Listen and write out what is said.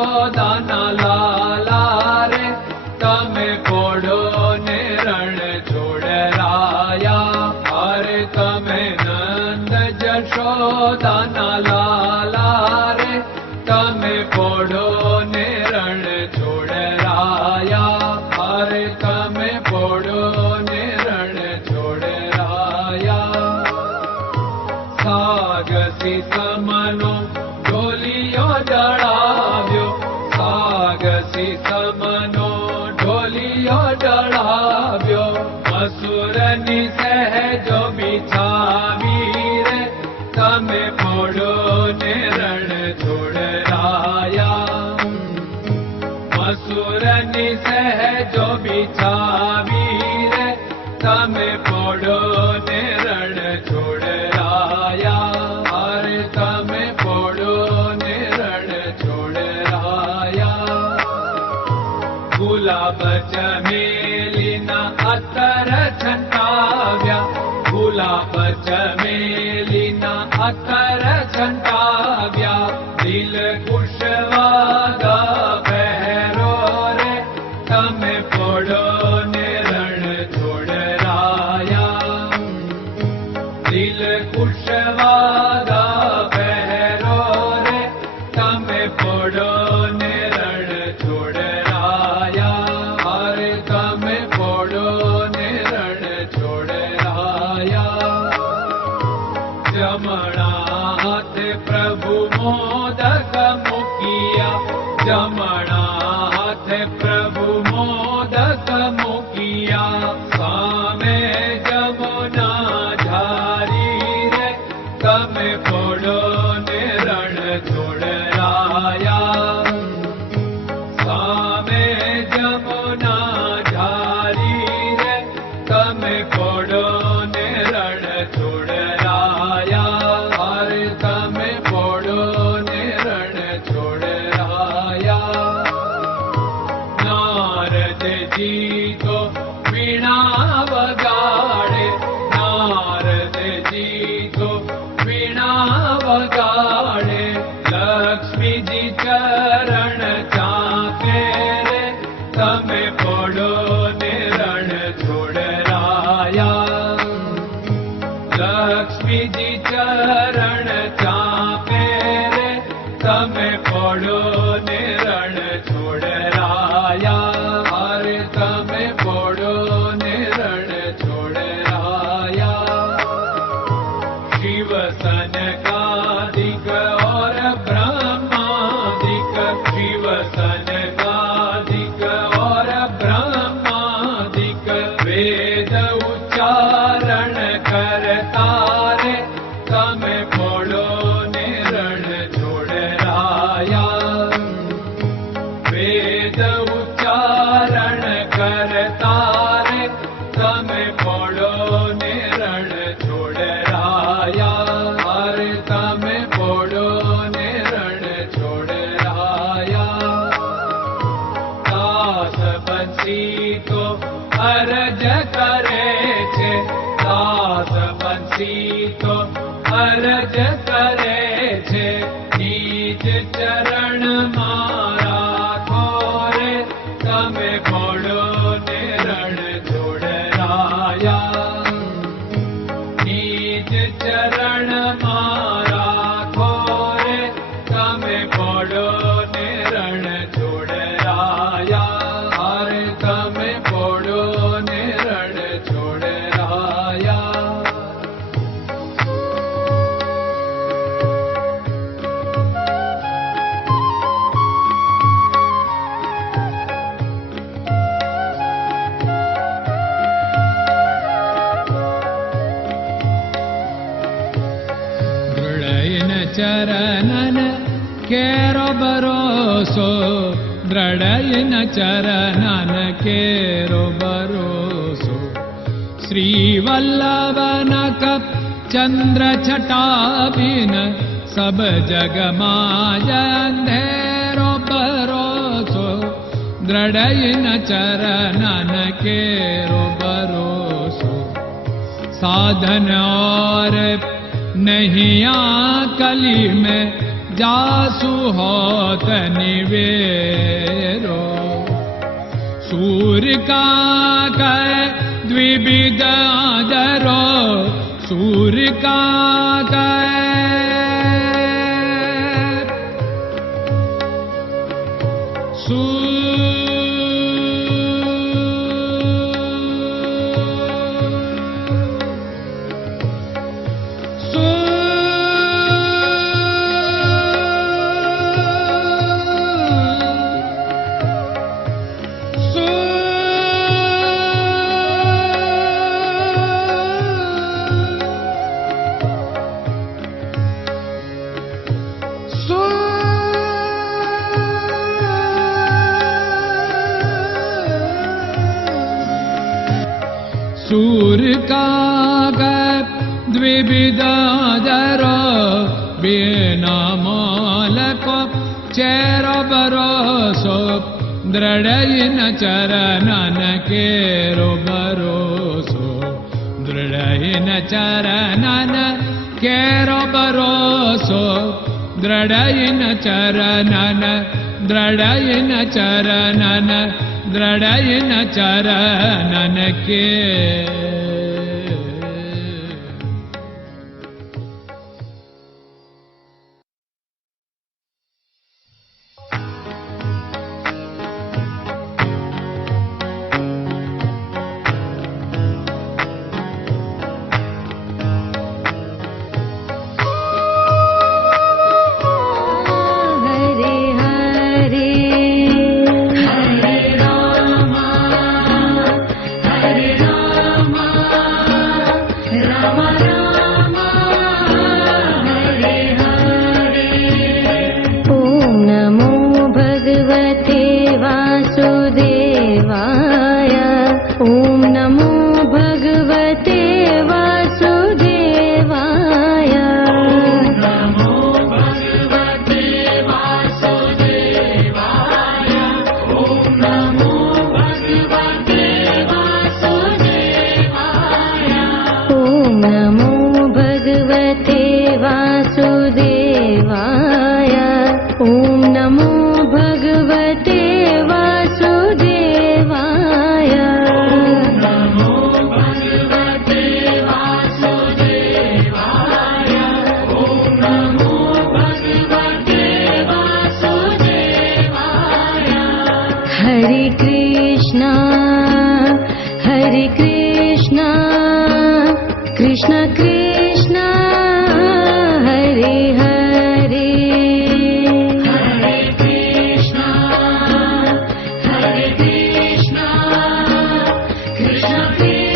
જશોદાના લાલા રે તમે પોડો ને રણ છોડરાયા. અરે તમે નંદ જશોદાના લાલા રે તમે પોડો ને રણ છોડરાયા. અરે તમે પોડો ને રણ છોડરાયા. સાગસી સમનો ઢોલિયો ડળાવ્યો, સાગસી સમનો ઢોલિયો ડળાવ્યો. મસૂરની સહેજો બિછાવી રે તમે પોડો ને રણ છોડરાયા. મસૂરની સહેજો બિછાવી રે તમે પોડો ને રણ છોડરાયા. અરે તમે પોડો ને રણ છોડરાયા. ગુલાબ ચમેલીના અત્તર છંટાવ્યા, ગુલાબ ચમેલીના અત્તર છંટાવ્યા. દિલ કુશવાદા પહેરો રે તમે પોડો ને રણ છોડરાયા. દિલ કુશવાદા પહેરો રે તમે પોડો ને રણ છોડરાયા. અરે તમે પોડો ને રણ છોડરાયા. જમણા હાથે પ્રભુ મોદક મૂકિયા, જમણા હાથે પ્રભુ મોદક મૂકિયા. સામે જમુના ઝારી રે તમે પોડો ને રણ છોડરાયા. સામે જમુના ઝારી રે તમે પોડો ને રણ છોડરાયા. અરે તમે પોડો ને રણ છોડરાયા. નારદજી તો વીણા વગાડે, નારદજી તો વીણા વગાડે. લક્ષ્મીજી ચરણ ચાકે રે તમે પોડો ને રણ છોડરાયા. લક્ષ્મીજી ચરણ ચાપે રે તમે પોડો ને રણ છોડરાયા. અરે તમે પોડો ને રણ છોડરાયા. શિવ સનકાદિક और ब्रह्मादिक, शिव सनकादिक और ब्रह्मादिक. वेद उच्चारण करता रे તમે પોડો ને રણ છોડરાયા. વેદ ઉચ્ચારણ કરતા રે તમે પોડો ને રણ છોડરાયા. અરે તમે પોડો ને રણ છોડરાયા. દાસ બંસી તો અરજ કરે છે, દાસ બંસી તો અરજ કરે છે. નીચ ચરણ મારા ખોરે તમે પોડો ને રણ છોડરાયા. નીચ ચરણ મારા ખોરે તમે પોડો ને રણ છોડરાયા. અરે તમે પોડો ને રણ છોડરાયા. ચરણન કેરો ભરોસો, દ્રઢયન ચરણન કેરો ભરોસો. શ્રી વલ્લભન કપ ચંદ્ર છટાબિન સબ જગમાં અંધેરો ભરોસો. દ્રઢયન ચરણન કેરો ભરોસો. साधन और नहीं कली में जासु होत निवेरो सूर्य का कै द्विविध आदरो सूर्य का सूर्य का द्विविधादर बिना मालको चेर भरोसो दृढ़ चरणन केरो भरोसो दृढ़ चरणन केरो भरोसो दृढ़ चरणन दृढ़ चरणन दृढ़ चरणन के Krishna